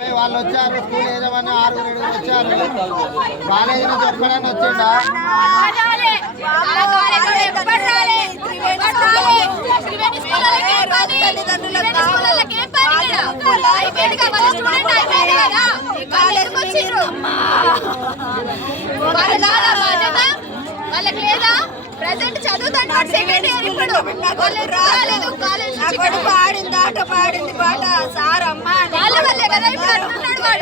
వాళ్ళు వచ్చారు స్కూల్ యజమాని ఆరుగురు ఏడుగురు వచ్చారు. కాలేజీ నుంచి ఒక్కడని వచ్చిండా వాళ్ళకి లేదా ప్రజెంట్ చదువుతాడు సెకండ్ ఇయర్ ఇప్పుడు రాలేదు కాలేజ్ నా పాడింది ఆట పాడింది పాట. సార్ అమ్మ వాళ్ళ వల్లే కదా ఇప్పుడు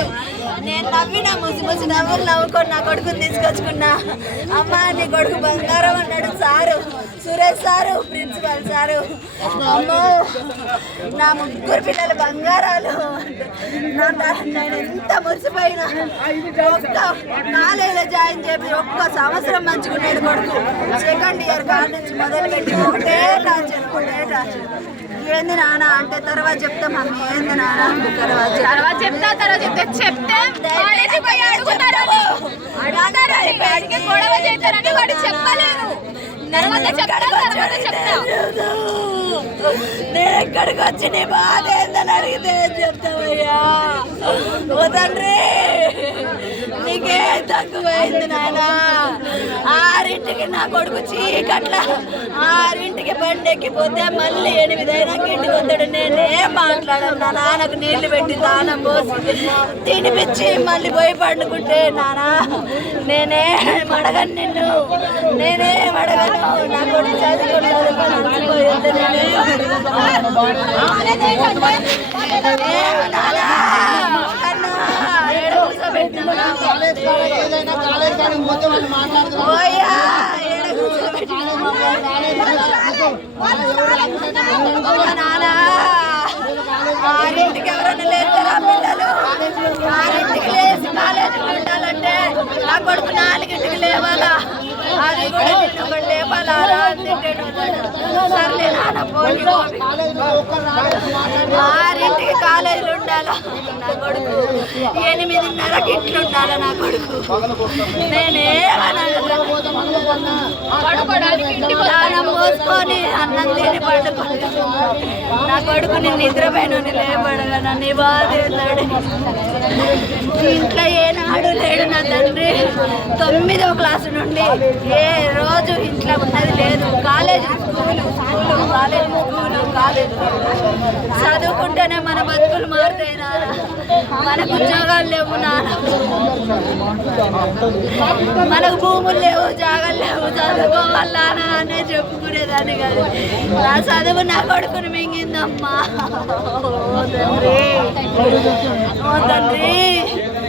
నవ్వాడు. నేను నవ్విన ముసి ముసి నవ్వులు నవ్వుకొని నా కొడుకుని తీసుకొచ్చుకున్నా. అమ్మ నీ కొడుకు బంగారం అన్నాడు sir. Suresh sir principal sir. అమ్మో నా ముగ్గురు పిల్లలు బంగారాలు. నేను ఎంత మురిసిపోయినా ఒక్క కాలేజీలో జాయిన్ చేసి ఒక్క సంవత్సరం మంచుకున్నాడు కొడుకు. సెకండ్ ఇయర్ కాలేజ్ నుంచి మొదలు పెట్టి ఒకటే టార్చర్ ఒకటే టార్చర్ ఏంది నాన్న అంటే తర్వాత చెప్తా మమ్మీ ఏంది నాన్న తర్వాత చెప్తా. తర్వాత చెప్తా తర్వాత చెప్తే. చెప్తే కాలేజీ పోయి అడుగుతారని అడుగుతారని బయటికి గొడవ చేస్తారని వాడు చెప్పలేదు. తర్వాత చెప్తా తర్వాత చెప్తా. నేను ఎక్కడికి వచ్చి నీ బాధ ఏందని అడిగితే ఏం చెప్తావయ్యా? ఓ తండ్రి నీకే తక్కువైంది నాయన ఆరింటికి నా కొడుకు చీకట్ల ఆరింటికి బండి ఎక్కిపోతే మళ్ళీ ఎనిమిదైనాక ఇంటికి వస్తాడు నేనేం మాట్లాడను నా నాన్నకు నీళ్ళు పెట్టి దానం పోసి తినిపించి మళ్ళీ పోయి పండుకుంటే నానా నేనే మడగను నిన్ను నేనే మడగను నా కొడుకు చదువుకుంటాను నానా? కాలేజ్ కాలేజ్ వాళ్ళు మాట్లాడుతున్నారు ఓయ్యా, ఏడ కూర్చోబెట్టినా? అమ్మ నానా, ఆరింటికి ఎవరైనా లేస్తారా పిల్లలు ఆరింటికి లేచి కాలేజీకి ఉండాలంటే నా కొడుకు నాలుగింటికి లేవాలా? అది కూడా నిన్న ఒకటి లేపాలా అని తింటాడు సర్లే నాన్న పోనీ పోనీ. కాలేజీలో ఒక్కరు రాలేదు మాట్లాడి ఆరింటికి కాలేజీలో ఉండాలా నా కొడుకు. ఎనిమిదిన్నరకి ఇంట్లో నా కొడుకు. నేనేమనను మోసుకొని అన్నం తిని పడుకొని నా కొడుకు నేను నిద్రపోయిన లేపడగా నన్ను బాధ ఇంట్లో ఏనాడు లేడు నా తండ్రి. తొమ్మిదవ క్లాసు నుండి ఏ రోజు ఇంట్లో ఉన్నది లేదు. College school school college school college మన బతుకులు మారుతాయి నాన్న మనకు ఉద్యోగాలు లేవు నాన్న. మనకు భూములు లేవు జాగాలు లేవు చదువుకోవాలా అనే చెప్పుకునేదాన్ని కాదు. నా చదువు నా కొడుకుని మింగిందమ్మా. ఓ తండ్రి. ఓ